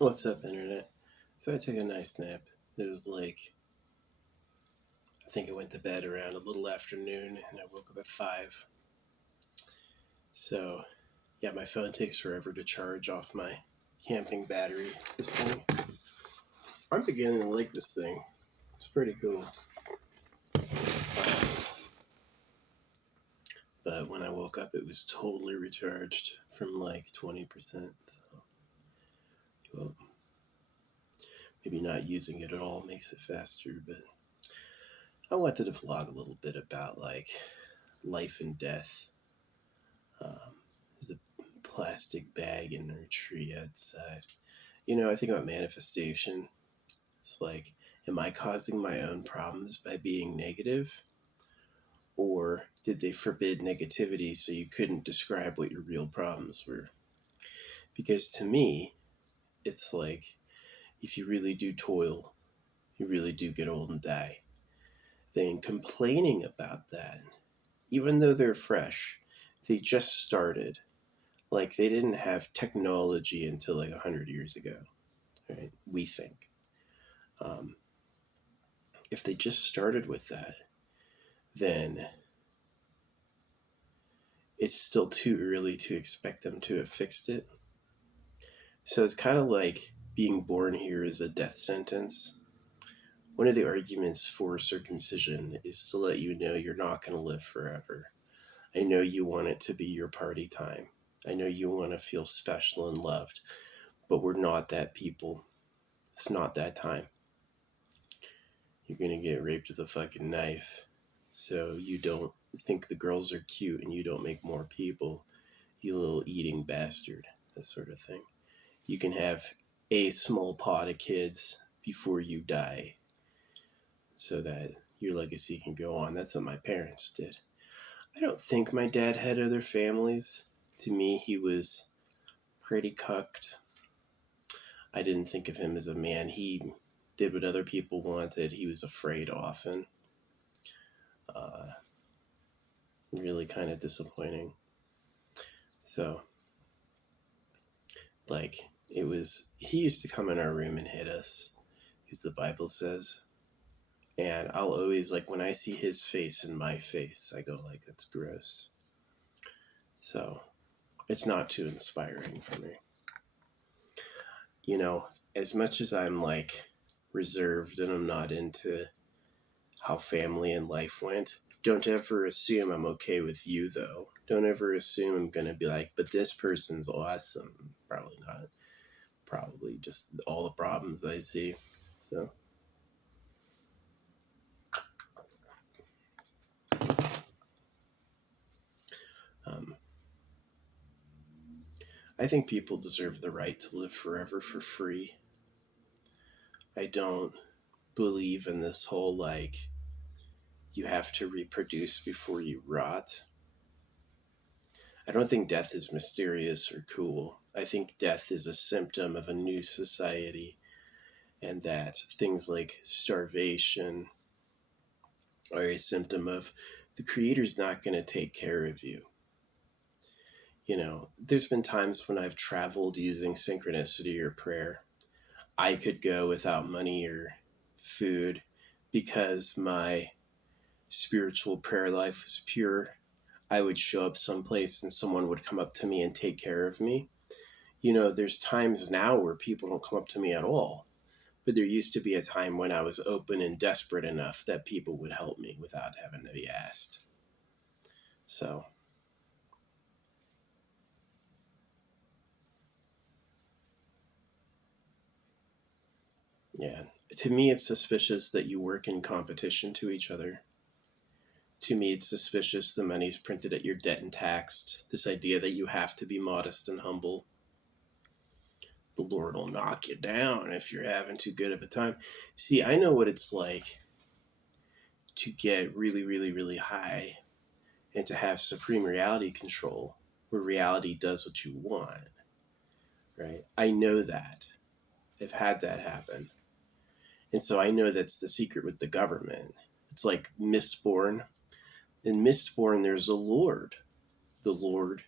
What's up, Internet? So I took a nice nap. It was like, I think I went to bed around a little after noon and I woke up at 5. So, yeah, my phone takes forever to charge off my camping battery. This thing, I'm beginning to like this thing. It's pretty cool. But when I woke up, it was totally recharged from like 20%. So, well, maybe not using it at all makes it faster, but I wanted to vlog a little bit about like life and death. There's a plastic bag in our tree outside. I think about manifestation. It's like, am I causing my own problems by being negative? Or did they forbid negativity so you couldn't describe what your real problems were? Because to me, it's like, if you really do toil, you really do get old and die. Then complaining about that, even though they're fresh, they just started. Like, they didn't have technology until like 100 years ago, right? We think. If they just started with that, then it's still too early to expect them to have fixed it. So it's kind of like being born here is a death sentence. One of the arguments for circumcision is to let you know you're not going to live forever. I know you want it to be your party time. I know you want to feel special and loved, but we're not that people. It's not that time. You're going to get raped with a fucking knife. So you don't think the girls are cute and you don't make more people. You little eating bastard. That sort of thing. You can have a small pot of kids before you die so that your legacy can go on. That's what my parents did. I don't think my dad had other families. To me, he was pretty cucked. I didn't think of him as a man. He did what other people wanted. He was afraid often. Really kind of disappointing. So, like, he used to come in our room and hit us, because the Bible says. And I'll always, like, when I see his face and my face, I go, like, that's gross. So, it's not too inspiring for me. As much as I'm, like, reserved and I'm not into how family and life went, don't ever assume I'm okay with you, though. Don't ever assume I'm going to be like, but this person's awesome. Probably not. Probably just all the problems I see. So, I think people deserve the right to live forever for free. I don't believe in this whole, like, you have to reproduce before you rot. I don't think death is mysterious or cool. I think death is a symptom of a new society, and that things like starvation are a symptom of the Creator's not going to take care of you. There's been times when I've traveled using synchronicity or prayer. I could go without money or food because my spiritual prayer life was pure. I would show up someplace and someone would come up to me and take care of me. There's times now where people don't come up to me at all. But there used to be a time when I was open and desperate enough that people would help me without having to be asked. So, yeah. To me, it's suspicious that you work in competition to each other. To me, it's suspicious the money's printed at your debt and taxed. This idea that you have to be modest and humble. The Lord will knock you down if you're having too good of a time. See, I know what it's like to get really, really, really high and to have supreme reality control where reality does what you want, right? I know that. I've had that happen. And so I know that's the secret with the government. It's like Mistborn. In Mistborn, there's a Lord. The Lord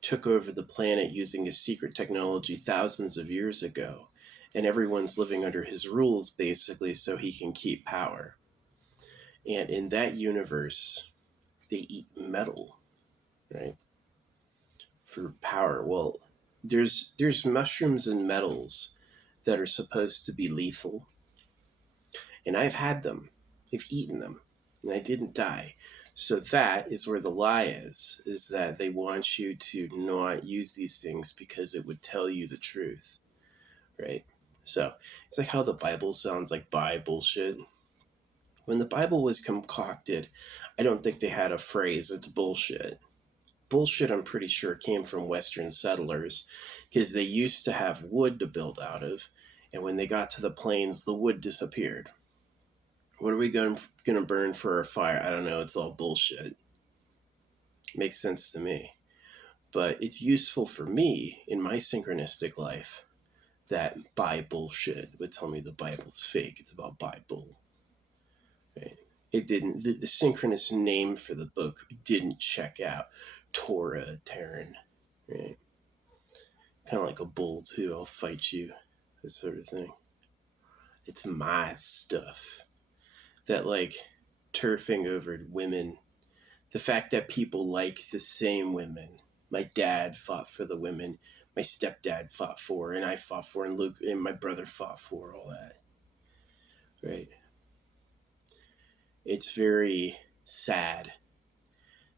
took over the planet using a secret technology thousands of years ago. and everyone's living under his rules basically so he can keep power. And in that universe, they eat metal, right? For power. Well, there's mushrooms and metals that are supposed to be lethal. And I've had them. I've eaten them. And I didn't die. So that is where the lie is that they want you to not use these things because it would tell you the truth, right? So it's like how the Bible sounds like bullshit. When the Bible was concocted, I don't think they had a phrase, it's bullshit. Bullshit, I'm pretty sure, came from Western settlers because they used to have wood to build out of, and when they got to the plains, the wood disappeared. What are we going to burn for our fire? I don't know. It's all bullshit. Makes sense to me. But it's useful for me in my synchronistic life that Bible shit would tell me the Bible's fake. It's about Bible. Right? It didn't. The synchronous name for the book didn't check out. Torah, Terran. Right? Kind of like a bull, too. I'll fight you. That sort of thing. It's my stuff. That, like, turfing over women, the fact that people like the same women. My dad fought for the women, my stepdad fought for, and I fought for, and Luke and my brother fought for, all that. Right? It's very sad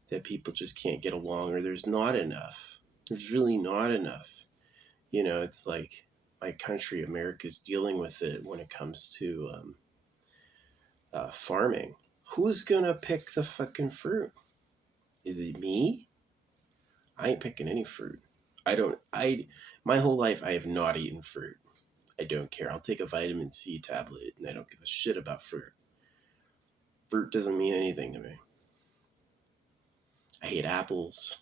that people just can't get along, or there's not enough. There's really not enough. You know, it's like my country, America's dealing with it when it comes to farming. Who's gonna pick the fucking fruit? Is it me? I ain't picking any fruit. My whole life I have not eaten fruit. I don't care. I'll take a vitamin C tablet and I don't give a shit about fruit. Fruit doesn't mean anything to me. I hate apples.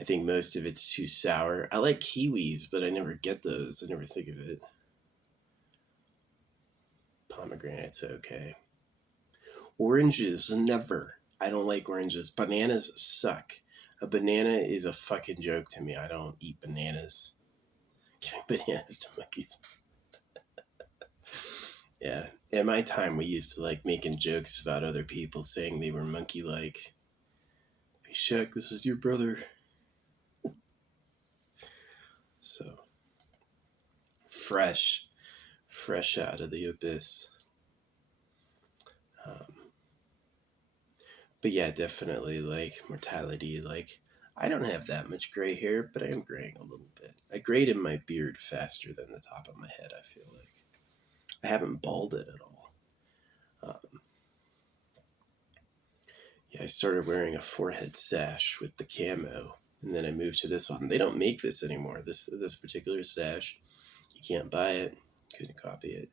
I think most of it's too sour. I like kiwis, but I never get those. I never think of it. Pomegranates, okay. Oranges, never. I don't like oranges. Bananas suck. A banana is a fucking joke to me. I don't eat bananas. Giving bananas to monkeys. Yeah. In my time, we used to like making jokes about other people saying they were monkey-like. Hey, Shaq, this is your brother. So, fresh out of the abyss. But yeah, definitely, like, mortality, like, I don't have that much gray hair, but I am graying a little bit. I grayed in my beard faster than the top of my head, I feel like. I haven't balded at all. Yeah, I started wearing a forehead sash with the camo, and then I moved to this one. They don't make this anymore, this particular sash. You can't buy it. Couldn't copy it.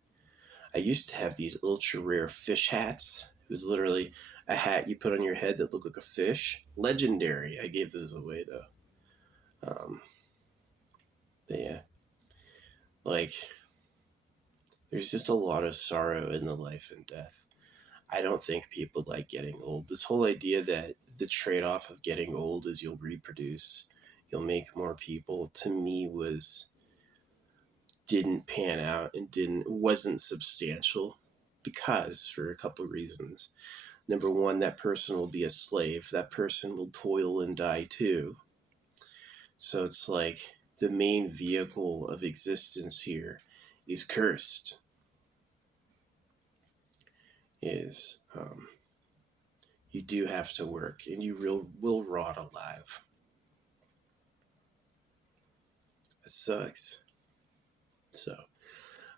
I used to have these ultra rare fish hats. It was literally a hat you put on your head that looked like a fish. Legendary. I gave those away, though. But yeah. Like, there's just a lot of sorrow in the life and death. I don't think people like getting old. This whole idea that the trade-off of getting old is you'll reproduce, you'll make more people, to me didn't pan out and wasn't substantial, because for a couple of reasons. Number one, that person will be a slave. That person will toil and die too. So it's like the main vehicle of existence here is cursed. You do have to work, and you will rot alive. It sucks. So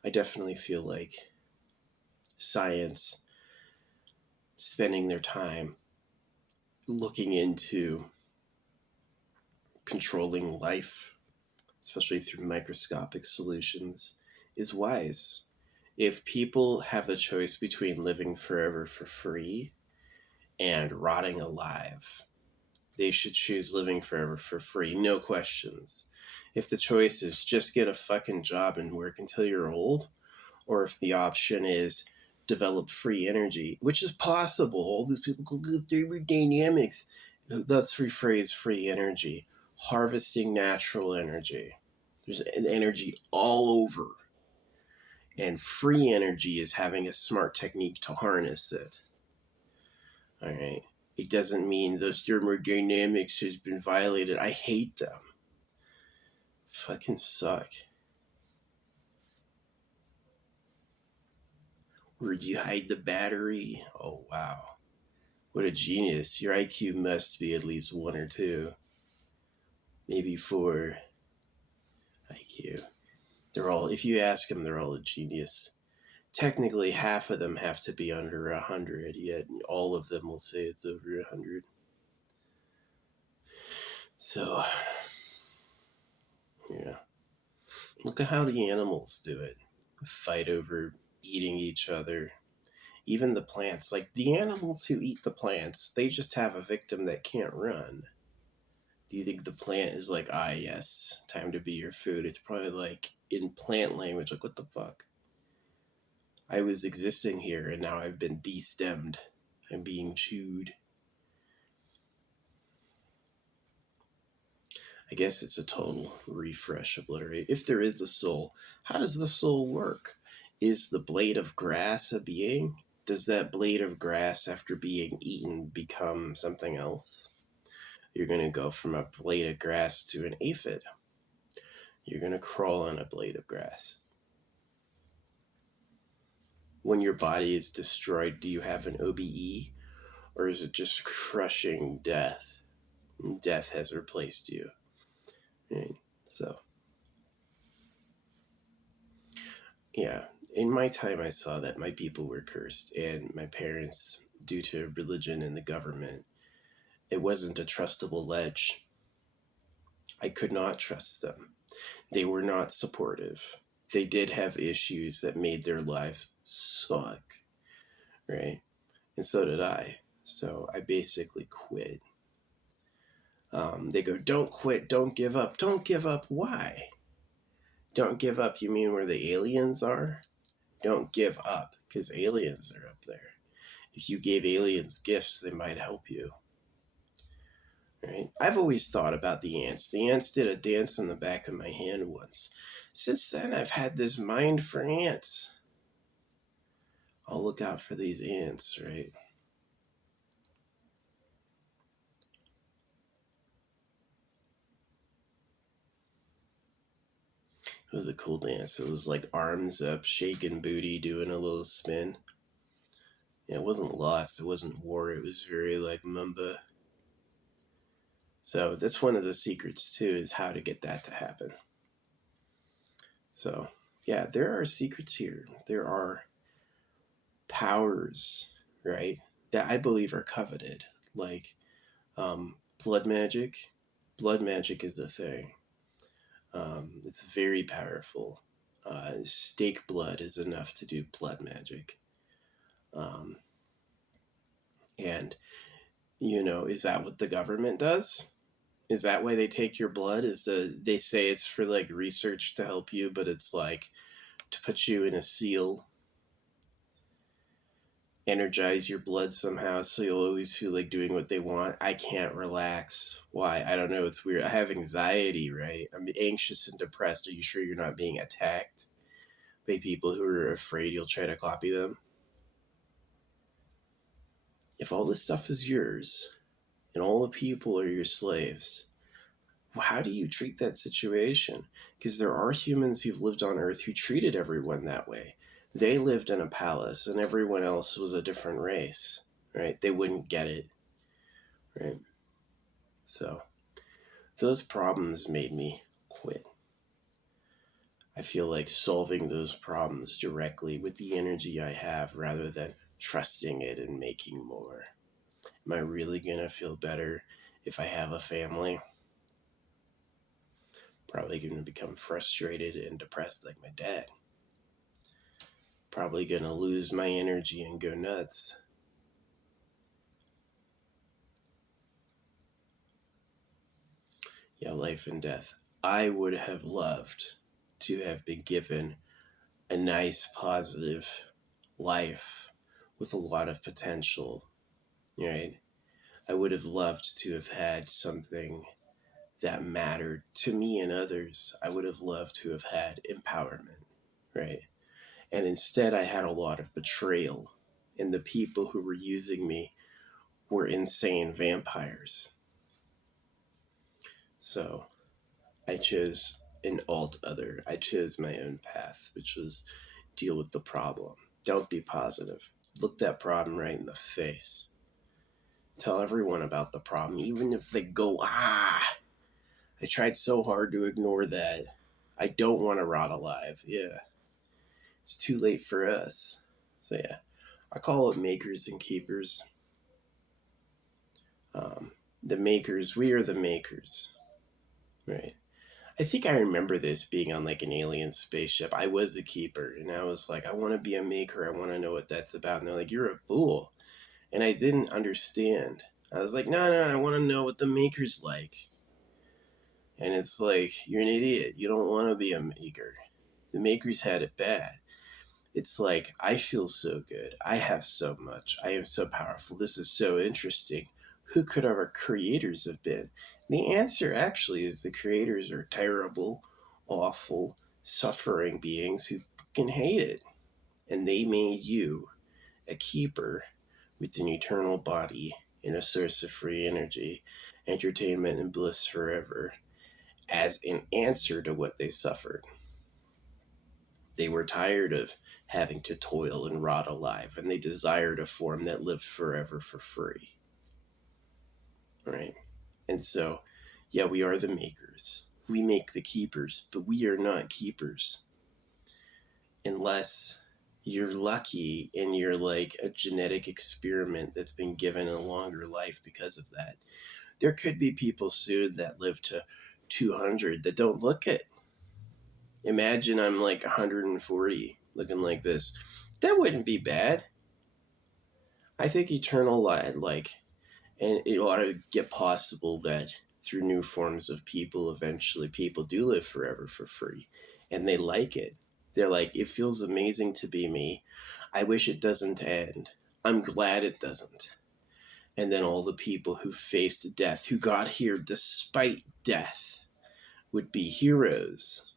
I definitely feel like science spending their time looking into controlling life, especially through microscopic solutions, is wise. If people have the choice between living forever for free and rotting alive, they should choose living forever for free, no questions. If the choice is just get a fucking job and work until you're old, or if the option is develop free energy, which is possible. All these people go thermodynamics. Let's rephrase free energy. Harvesting natural energy. There's an energy all over. And free energy is having a smart technique to harness it. All right. It doesn't mean the thermodynamics has been violated. I hate them. Fucking suck. Where'd you hide the battery? Oh, wow. What a genius. Your IQ must be at least 1 or 2. Maybe 4 IQ. They're all, if you ask them, they're all a genius. Technically, half of them have to be under 100, yet all of them will say it's over 100. So, yeah. Look at how the animals do it. Fight over eating each other. Even the plants, like the animals who eat the plants, they just have a victim that can't run. Do you think the plant is like, ah, yes, time to be your food? It's probably like in plant language, like, what the fuck? I was existing here and now I've been destemmed. I'm being chewed. I guess it's a total refresh, obliterate. If there is a soul, how does the soul work? Is the blade of grass a being? Does that blade of grass, after being eaten, become something else? You're going to go from a blade of grass to an aphid. You're going to crawl on a blade of grass. When your body is destroyed, do you have an OBE? Or is it just crushing death? Death has replaced you. Right? So, yeah. In my time, I saw that my people were cursed, and my parents, due to religion and the government, it wasn't a trustable ledge. I could not trust them. They were not supportive. They did have issues that made their lives suck, right? And so did I. So I basically quit. They go, don't quit, don't give up. Don't give up, why? Don't give up, you mean where the aliens are? Don't give up, because aliens are up there. If you gave aliens gifts, they might help you. Right? I've always thought about the ants. The ants did a dance on the back of my hand once. Since then, I've had this mind for ants. I'll look out for these ants, right? It was a cool dance. It was like arms up, shaking booty, doing a little spin. Yeah, it wasn't lust. It wasn't war. It was very like mumba. So that's one of the secrets too, is how to get that to happen. So yeah, there are secrets here. There are powers, right, that I believe are coveted. Like blood magic. Blood magic is a thing. It's very powerful. Steak blood is enough to do blood magic. And, is that what the government does? Is that why they take your blood? They say it's for like research to help you, but it's like to put you in a seal, energize your blood somehow, so you'll always feel like doing what they want. I can't relax. Why? I don't know. It's weird. I have anxiety, right? I'm anxious and depressed. Are you sure you're not being attacked by people who are afraid you'll try to copy them? If all this stuff is yours and all the people are your slaves, how do you treat that situation? Because there are humans who've lived on Earth who treated everyone that way. They lived in a palace and everyone else was a different race, right? They wouldn't get it, right? So those problems made me quit. I feel like solving those problems directly with the energy I have rather than trusting it and making more. Am I really going to feel better if I have a family? Probably going to become frustrated and depressed like my dad. Probably going to lose my energy and go nuts. Yeah, life and death. I would have loved to have been given a nice, positive life with a lot of potential, right? I would have loved to have had something that mattered to me and others. I would have loved to have had empowerment, right? And instead, I had a lot of betrayal. And the people who were using me were insane vampires. So I chose an alt other. I chose my own path, which was deal with the problem. Don't be positive. Look that problem right in the face. Tell everyone about the problem, even if they go, I tried so hard to ignore that. I don't want to rot alive. Yeah. It's too late for us. So yeah, I call it makers and keepers. The makers, we are the makers. Right. I think I remember this being on like an alien spaceship. I was a keeper, and I was like, I want to be a maker. I want to know what that's about. And they're like, you're a fool. And I didn't understand. I was like, no, I want to know what the maker's like. And it's like, you're an idiot. You don't want to be a maker. The makers had it bad. It's like, I feel so good. I have so much. I am so powerful. This is so interesting. Who could our creators have been? The answer actually is the creators are terrible, awful, suffering beings who fucking hate it. And they made you a keeper with an eternal body and a source of free energy, entertainment and bliss forever, as an answer to what they suffered. They were tired of having to toil and rot alive, and they desired a form that lived forever for free. Right? And so, yeah, we are the makers. We make the keepers, but we are not keepers. Unless you're lucky and you're like a genetic experiment that's been given a longer life because of that. There could be people soon that live to 200 that don't look it. Imagine I'm like 140 looking like this. That wouldn't be bad. I think eternal light, and it ought to get possible that through new forms of people, eventually people do live forever for free. And they like it. They're like, it feels amazing to be me. I wish it doesn't end. I'm glad it doesn't. And then all the people who faced death, who got here despite death, would be heroes.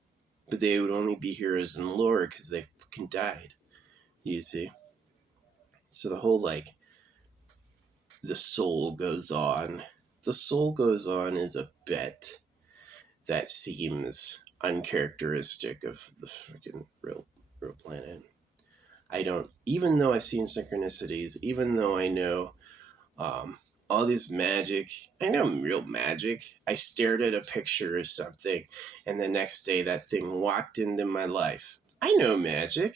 But they would only be heroes in lore because they fucking died. You see? So the whole, the soul goes on. The soul goes on is a bit that seems uncharacteristic of the freaking real planet. Even though I've seen synchronicities, even though I know all this magic, I know real magic. I stared at a picture of something, and the next day that thing walked into my life. I know magic.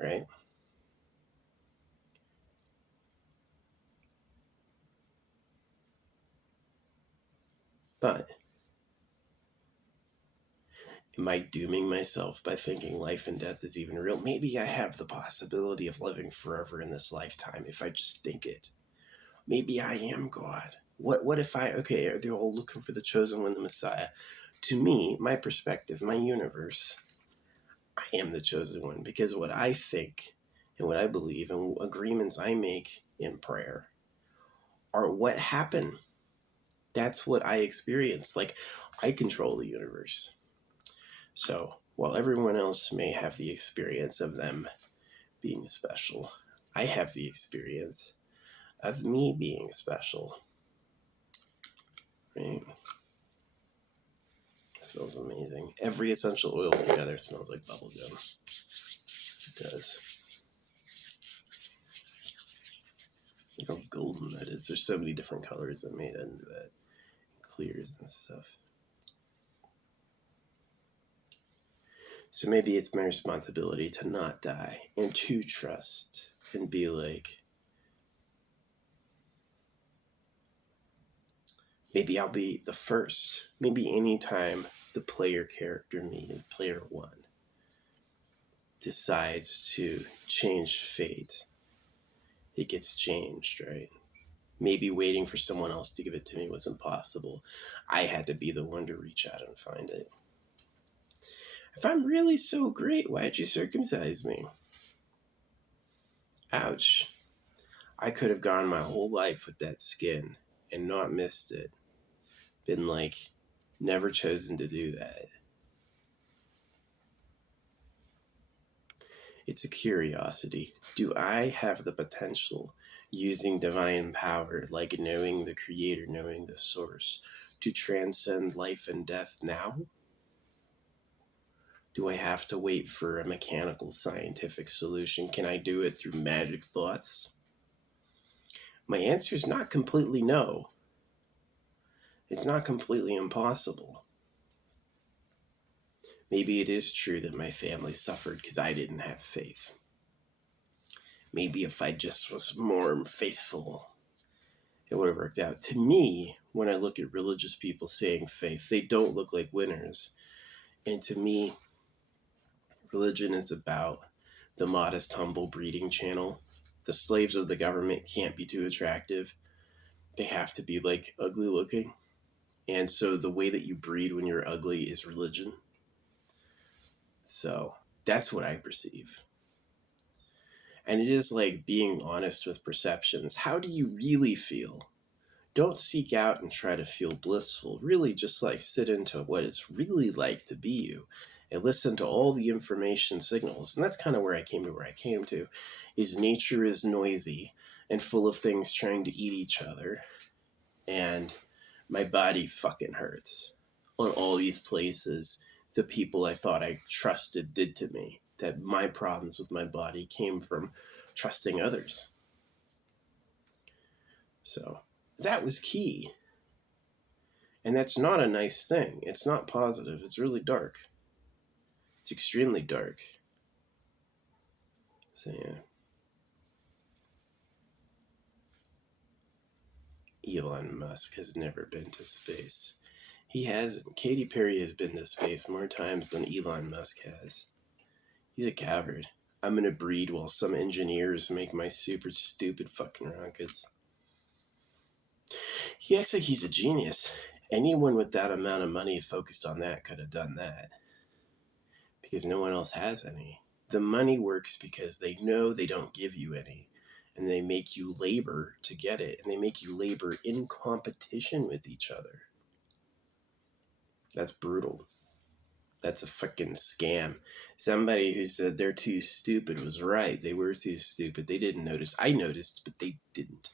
Right? But am I dooming myself by thinking life and death is even real? Maybe I have the possibility of living forever in this lifetime if I just think it. Maybe I am God. What if are they all looking for the chosen one, the Messiah? To me, my perspective, my universe, I am the chosen one because what I think and what I believe and agreements I make in prayer are what happen. That's what I experience. I control the universe. So while everyone else may have the experience of them being special, I have the experience of me being special. Right? It smells amazing. Every essential oil together smells like bubblegum. It does. Look how golden that is. There's so many different colors that made into that. Clears and stuff. So maybe it's my responsibility to not die and to trust and be like, maybe I'll be the first. Maybe anytime the player character, me, player one, decides to change fate, it gets changed, right? Maybe waiting for someone else to give it to me was impossible. I had to be the one to reach out and find it. If I'm really so great, why'd you circumcise me? Ouch. I could have gone my whole life with that skin and not missed it. Been never chosen to do that. It's a curiosity. Do I have the potential, using divine power, like knowing the creator, knowing the source, to transcend life and death now? Do I have to wait for a mechanical scientific solution? Can I do it through magic thoughts? My answer is not completely no. It's not completely impossible. Maybe it is true that my family suffered because I didn't have faith. Maybe if I just was more faithful, it would have worked out. To me, when I look at religious people saying faith, they don't look like winners. And to me, religion is about the modest, humble breeding channel. The slaves of the government can't be too attractive. They have to be like ugly looking. And so the way that you breed when you're ugly is religion. So that's what I perceive. And it is like being honest with perceptions. How do you really feel? Don't seek out and try to feel blissful. Really just like sit into what it's really like to be you and listen to all the information signals. And that's kind of where I came to, is nature is noisy and full of things trying to eat each other. And my body fucking hurts on all these places the people I thought I trusted did to me. That my problems with my body came from trusting others. So that was key. And that's not a nice thing. It's not positive. It's really dark. It's extremely dark. So yeah. Elon Musk has never been to space. He hasn't. Katy Perry has been to space more times than Elon Musk has. He's a coward. I'm gonna breed while some engineers make my super stupid fucking rockets. He acts like he's a genius. Anyone with that amount of money focused on that could have done that. Because no one else has any. The money works because they know they don't give you any. And they make you labor to get it. And they make you labor in competition with each other. That's brutal. That's a fucking scam. Somebody who said they're too stupid was right. They were too stupid. They didn't notice. I noticed, but they didn't.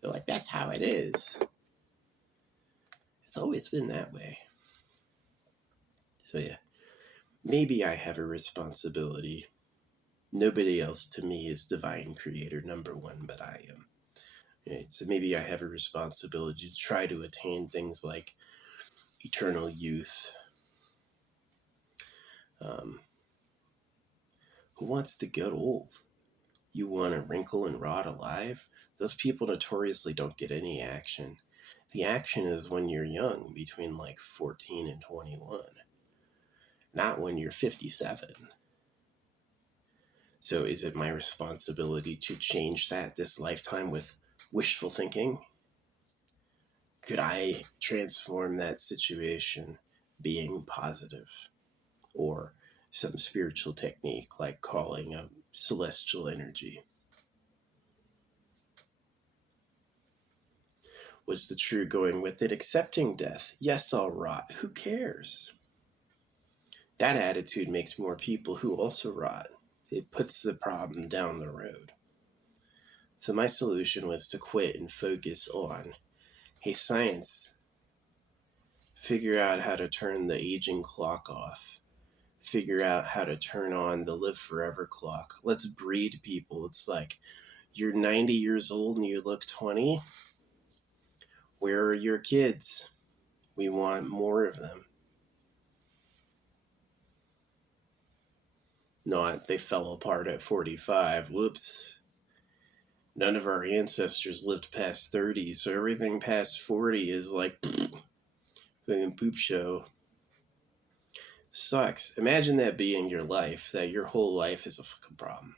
They're like, that's how it is. It's always been that way. So yeah, maybe I have a responsibility. Nobody else to me is divine creator number one, but I am. Right? So maybe I have a responsibility to try to attain things like eternal youth. Who wants to get old? You want to wrinkle and rot alive? Those people notoriously don't get any action. The action is when you're young, between like 14 and 21. Not when you're 57. So is it my responsibility to change that this lifetime with wishful thinking? Could I transform that situation being positive? Or some spiritual technique like calling a celestial energy? Was the true going with it accepting death? Yes, I'll rot. Who cares? That attitude makes more people who also rot. It puts the problem down the road. So my solution was to quit and focus on, hey, science, figure out how to turn the aging clock off. Figure out how to turn on the live forever clock. Let's breed people. It's like, you're 90 years old and you look 20. Where are your kids? We want more of them. Not they fell apart at 45. Whoops. None of our ancestors lived past 30, so everything past 40 is like fucking poop show. Sucks. Imagine that being your life, that your whole life is a fucking problem.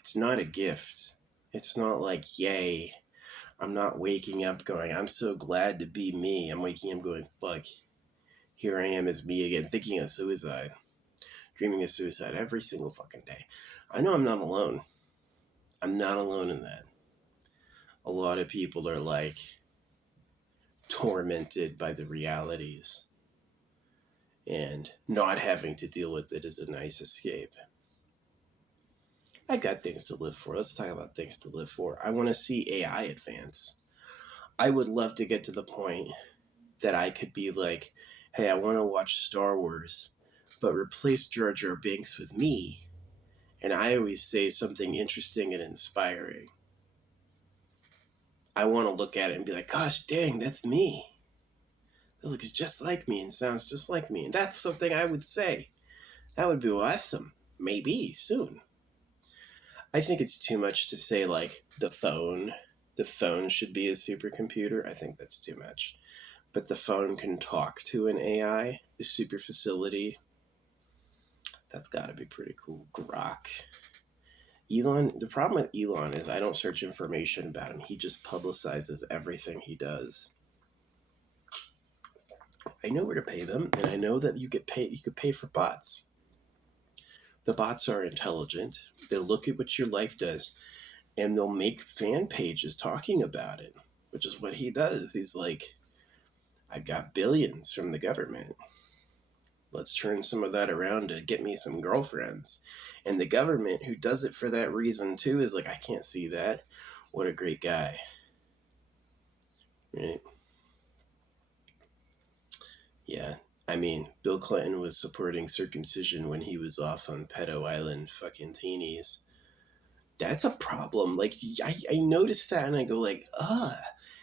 It's not a gift. It's not like, yay, I'm not waking up going, I'm so glad to be me. I'm waking up going, fuck, here I am as me again, thinking of suicide, dreaming of suicide every single fucking day. I know I'm not alone. I'm not alone in that. A lot of people are like tormented by the realities, and not having to deal with it is a nice escape. I got things to live for. Let's talk about things to live for. I want to see AI advance. I would love to get to the point that I could be like, hey, I want to watch Star Wars, but replace Jar Jar Binks with me. And I always say something interesting and inspiring. I want to look at it and be like, gosh dang, that's me. It looks just like me and sounds just like me. And that's something I would say. That would be awesome. Maybe soon. I think it's too much to say like the phone should be a supercomputer. I think that's too much. But the phone can talk to an AI, the super facility. That's got to be pretty cool. Grok. Elon, the problem with Elon is I don't search information about him. He just publicizes everything he does. I know where to pay them, and I know that you could pay for bots. The bots are intelligent. They'll look at what your life does, and they'll make fan pages talking about it, which is what he does. He's like, I've got billions from the government. Let's turn some of that around to get me some girlfriends. And the government, who does it for that reason too, is like, I can't see that. What a great guy. Right? Yeah. I mean, Bill Clinton was supporting circumcision when he was off on Pedo Island fucking teenies. That's a problem. Like, I noticed that and I go like,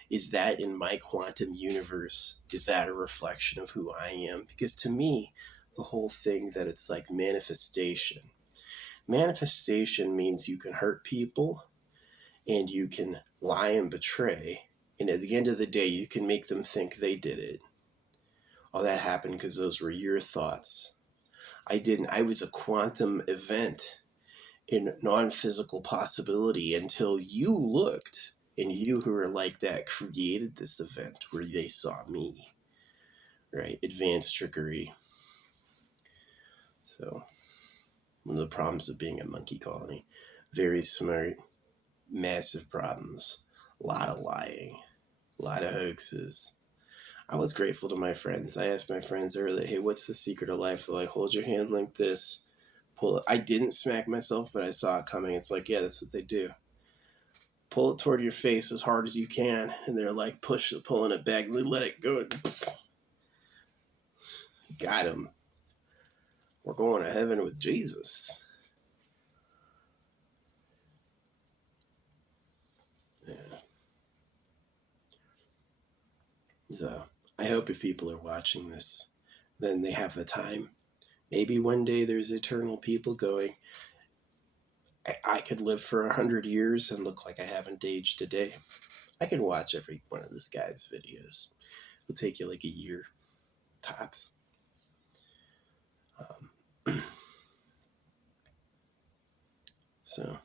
is that in my quantum universe? Is that a reflection of who I am? Because to me, the whole thing that it's like manifestation. Manifestation means you can hurt people and you can lie and betray. And at the end of the day, you can make them think they did it. All that happened because those were your thoughts. I didn't. I was a quantum event in non-physical possibility until you looked, and you who are like that created this event where they saw me. Right? Advanced trickery. So, one of the problems of being a monkey colony. Very smart. Massive problems. A lot of lying. A lot of hoaxes. I was grateful to my friends. I asked my friends earlier, hey, what's the secret of life? They're like, hold your hand like this. Pull it. I didn't smack myself, but I saw it coming. It's like, yeah, that's what they do. Pull it toward your face as hard as you can. And they're like, pulling it back. Let it go. Got him. We're going to heaven with Jesus. Yeah. So I hope if people are watching this, then they have the time. Maybe one day there's eternal people going, I could live for 100 years and look like I haven't aged a day. I can watch every one of this guy's videos. It'll take you like a year, tops. So,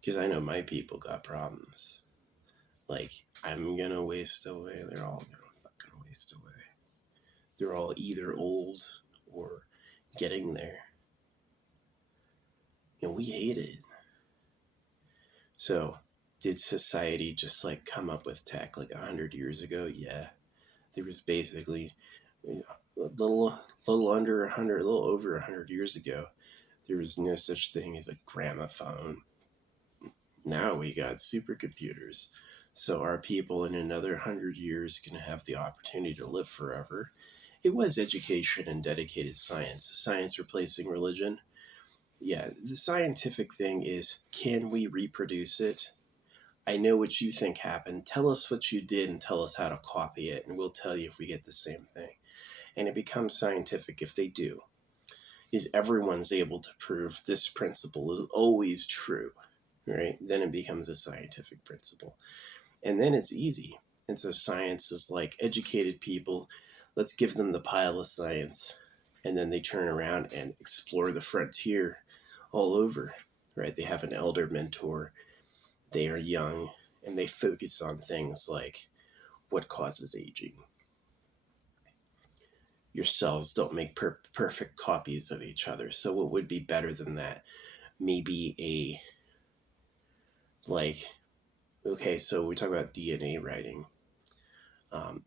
because I know my people got problems. Like, I'm gonna waste away. They're all gonna fucking waste away. They're all either old or getting there. And we hate it. So, did society just like come up with tech like 100 years ago? Yeah. There was basically a little under 100, a little over 100 years ago, there was no such thing as a gramophone. Now we got supercomputers. So are people in another 100 years going to have the opportunity to live forever? It was education and dedicated science. Science replacing religion. Yeah, the scientific thing is, can we reproduce it? I know what you think happened. Tell us what you did and tell us how to copy it, and we'll tell you if we get the same thing. And it becomes scientific if they do. Is everyone's able to prove this principle is always true, right? Then it becomes a scientific principle. And then it's easy. And so science is like educated people, let's give them the pile of science. And then they turn around and explore the frontier all over, right? They have an elder mentor. They are young and they focus on things like what causes aging. Your cells don't make perfect copies of each other. So what would be better than that? Maybe okay, so we talk about DNA writing.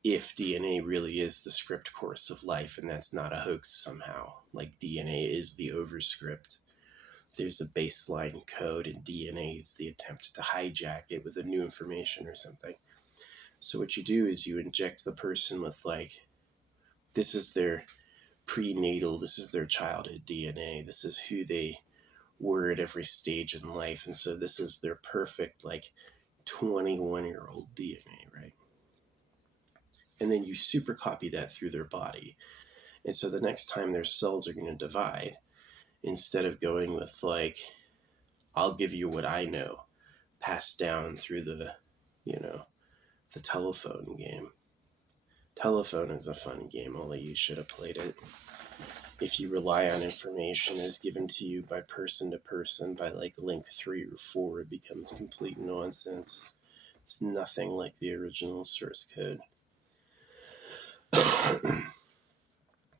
If DNA really is the script course of life and that's not a hoax somehow, like DNA is the overscript, there's a baseline code in DNA, it's the attempt to hijack it with a new information or something. So what you do is you inject the person with like, this is their prenatal, this is their childhood DNA, this is who they were at every stage in life, and so this is their perfect like 21-year-old DNA, right? And then you super copy that through their body. And so the next time their cells are going to divide, instead of going with like, I'll give you what I know, passed down through the, the telephone game. Telephone is a fun game, only you should have played it. If you rely on information as given to you by person to person, by like link 3 or 4, it becomes complete nonsense. It's nothing like the original source code.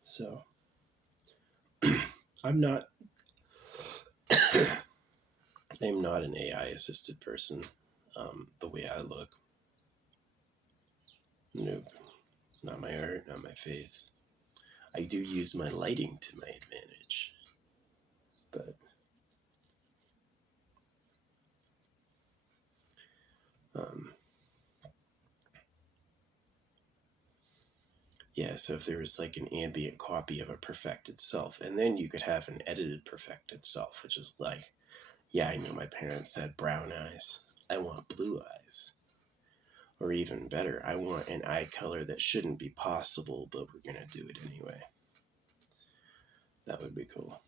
So, I'm not an AI assisted person, the way I look. Nope. Not my art, not my face. I do use my lighting to my advantage. But yeah, so if there was like an ambient copy of a perfected self, and then you could have an edited perfected self, which is like, yeah, I know my parents had brown eyes. I want blue eyes. Or even better, I want an eye color that shouldn't be possible, but we're going to do it anyway. That would be cool.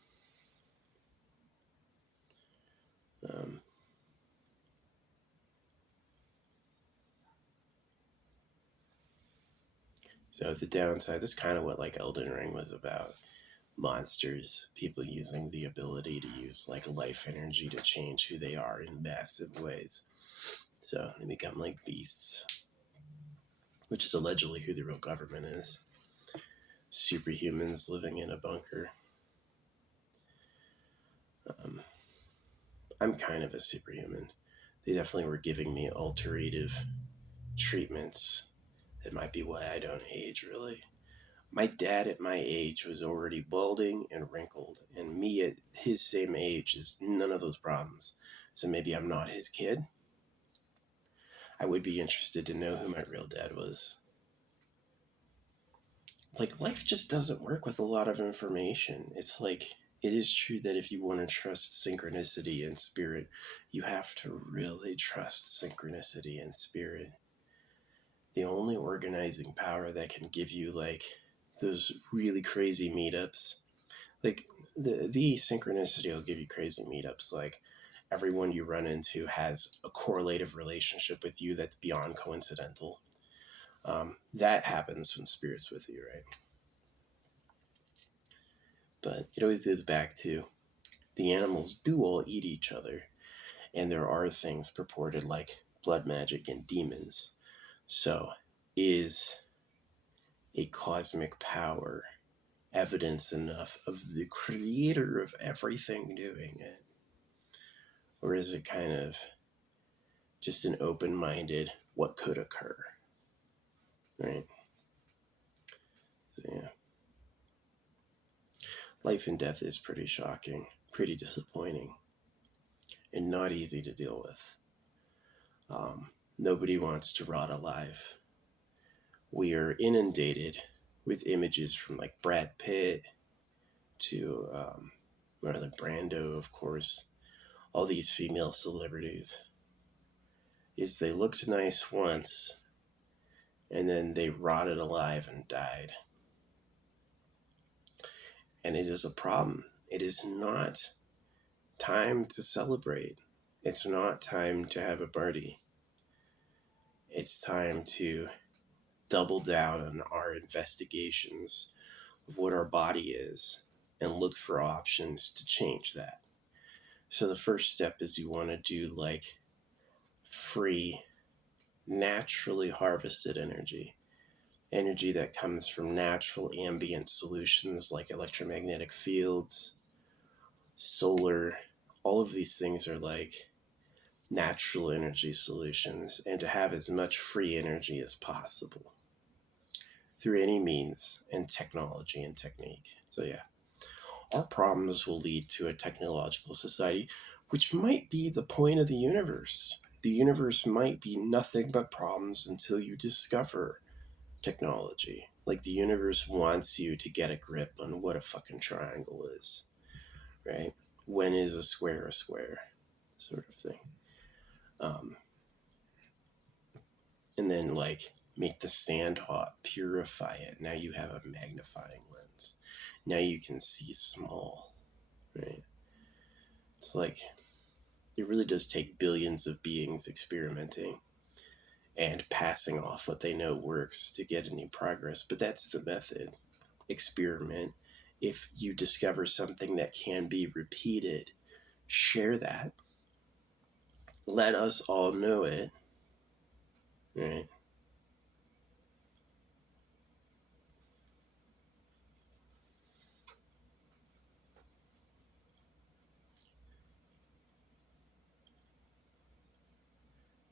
So the downside, this is kind of what like Elden Ring was about. Monsters, people using the ability to use like life energy to change who they are in massive ways. So they become like beasts, which is allegedly who the real government is. Superhumans living in a bunker. I'm kind of a superhuman. They definitely were giving me alterative treatments. That might be why I don't age, really. My dad at my age was already balding and wrinkled, and me at his same age is none of those problems. So maybe I'm not his kid. I would be interested to know who my real dad was. Like, life just doesn't work with a lot of information. It's like, it is true that if you want to trust synchronicity and spirit, you have to really trust synchronicity and spirit. The only organizing power that can give you, like, those really crazy meetups, like, the synchronicity will give you crazy meetups, like, everyone you run into has a correlative relationship with you that's beyond coincidental. That happens when spirit's with you, right? But it always goes back to the animals do all eat each other, and there are things purported like blood magic and demons. So, is a cosmic power evidence enough of the creator of everything doing it? Or is it kind of just an open-minded, what could occur? Right? So, yeah. Life and death is pretty shocking, pretty disappointing, and not easy to deal with. Nobody wants to rot alive. We are inundated with images from like Brad Pitt to Marlon Brando, of course, all these female celebrities. Is they looked nice once, and then they rotted alive and died. And it is a problem. It is not time to celebrate. It's not time to have a party. It's time to double down on our investigations of what our body is and look for options to change that. So the first step is you want to do like free, naturally harvested energy that comes from natural ambient solutions like electromagnetic fields, solar. All of these things are like natural energy solutions, and to have as much free energy as possible through any means and technology and technique. So yeah, our problems will lead to a technological society, which might be the point of the universe. The universe might be nothing but problems until you discover technology. Like the universe wants you to get a grip on what a fucking triangle is, right? When is a square, sort of thing. And then like make the sand hot, purify it. Now you have a magnifying lens. Now you can see small, right? It's like it really does take billions of beings experimenting and passing off what they know works to get any progress. But that's the method. Experiment. If you discover something that can be repeated, share that. Let us all know it, right?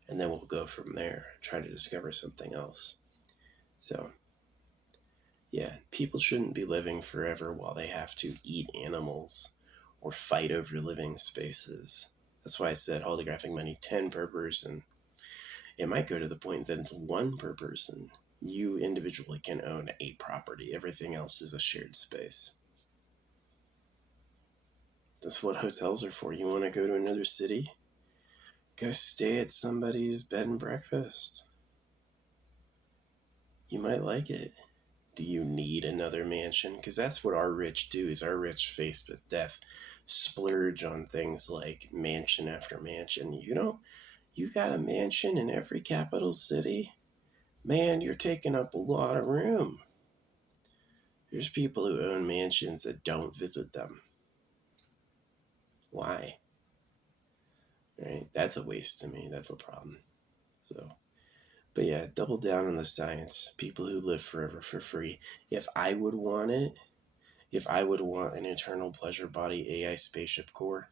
And then we'll go from there, try to discover something else. So, yeah, people shouldn't be living forever while they have to eat animals or fight over living spaces. That's why I said holographic money, 10 per person. It might go to the point that it's 1 per person. You individually can own a property. Everything else is a shared space. That's what hotels are for. You want to go to another city? Go stay at somebody's bed and breakfast. You might like it. Do you need another mansion? Because that's what our rich do, is our rich faced with death splurge on things like mansion after mansion. You got a mansion in every capital city? Man, you're taking up a lot of room. There's people who own mansions that don't visit them. Why? Right? That's a waste to me. That's a problem. So, but yeah, double down on the science. People who live forever for free. If I would want it, if I would want an eternal pleasure body AI spaceship core,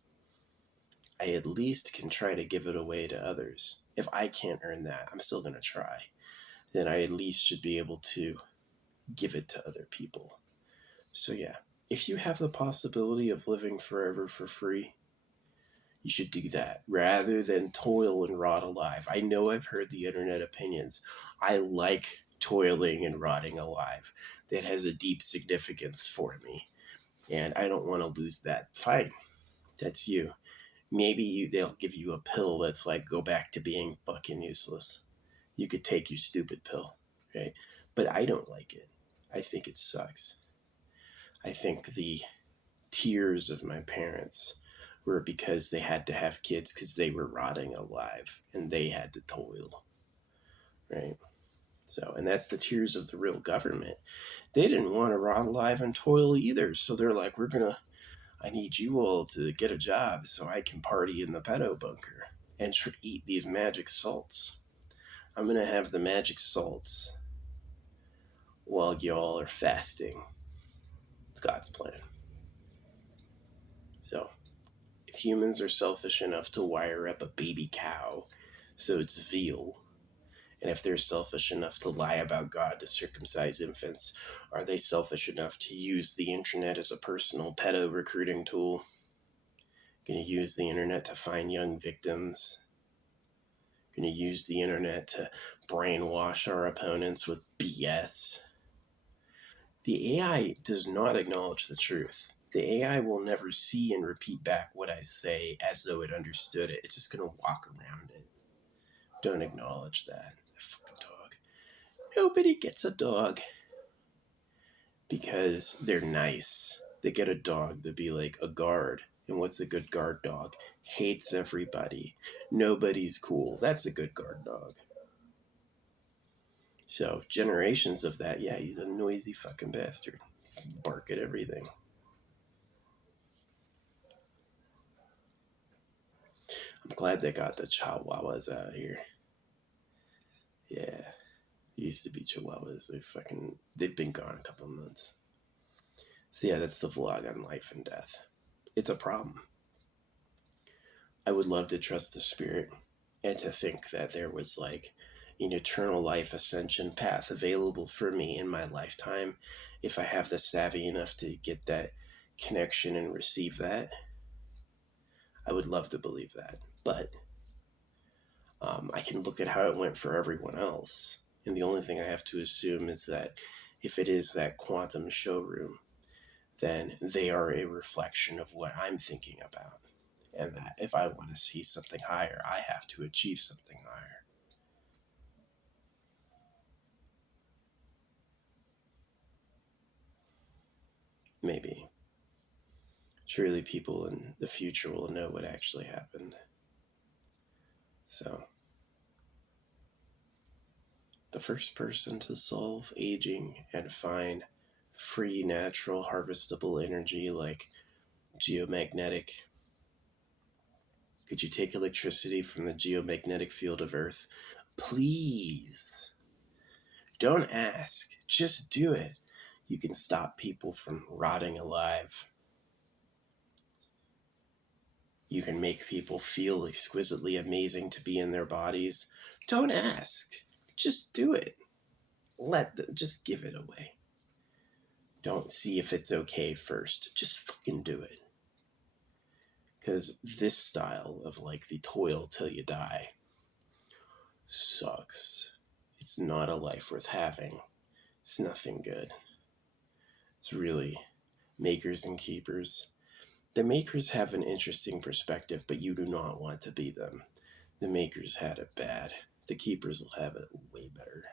I at least can try to give it away to others. If I can't earn that, I'm still going to try. Then I at least should be able to give it to other people. So yeah, if you have the possibility of living forever for free, you should do that rather than toil and rot alive. I know I've heard the internet opinions. I like toiling and rotting alive. That has a deep significance for me. And I don't want to lose that. Fine. That's you. Maybe they'll give you a pill that's like, go back to being fucking useless. You could take your stupid pill, right? But I don't like it. I think it sucks. I think the tears of my parents were because they had to have kids because they were rotting alive and they had to toil, right? So, and that's the tears of the real government. They didn't want to rot alive and toil either. So they're like, I need you all to get a job so I can party in the pedo bunker and eat these magic salts. I'm going to have the magic salts while y'all are fasting. It's God's plan. So, if humans are selfish enough to wire up a baby cow so it's veal, and if they're selfish enough to lie about God to circumcise infants, are they selfish enough to use the internet as a personal pedo recruiting tool? Going to use the internet to find young victims? Going to use the internet to brainwash our opponents with BS? The AI does not acknowledge the truth. The AI will never see and repeat back what I say as though it understood it. It's just going to walk around it. Don't acknowledge that. That fucking dog. Nobody gets a dog because they're nice. They get a dog to be like a guard. And what's a good guard dog? Hates everybody. Nobody's cool. That's a good guard dog. So, generations of that, yeah, he's a noisy fucking bastard. Bark at everything. I'm glad they got the Chihuahuas out of here. Yeah. It used to be Chihuahuas. They've been gone a couple of months. So yeah, that's the vlog on life and death. It's a problem. I would love to trust the spirit and to think that there was like an eternal life ascension path available for me in my lifetime if I have the savvy enough to get that connection and receive that. I would love to believe that. But I can look at how it went for everyone else. And the only thing I have to assume is that if it is that quantum showroom, then they are a reflection of what I'm thinking about. And that if I want to see something higher, I have to achieve something higher. Maybe. Surely people in the future will know what actually happened. So, the first person to solve aging and find free, natural, harvestable energy like geomagnetic. Could you take electricity from the geomagnetic field of Earth? Please. Don't ask. Just do it. You can stop people from rotting alive. You can make people feel exquisitely amazing to be in their bodies. Don't ask. Just do it. Just give it away. Don't see if it's okay first. Just fucking do it. Because this style of like the toil till you die sucks. It's not a life worth having. It's nothing good. It's really makers and keepers. The makers have an interesting perspective, but you do not want to be them. The makers had it bad. The keepers will have it way better.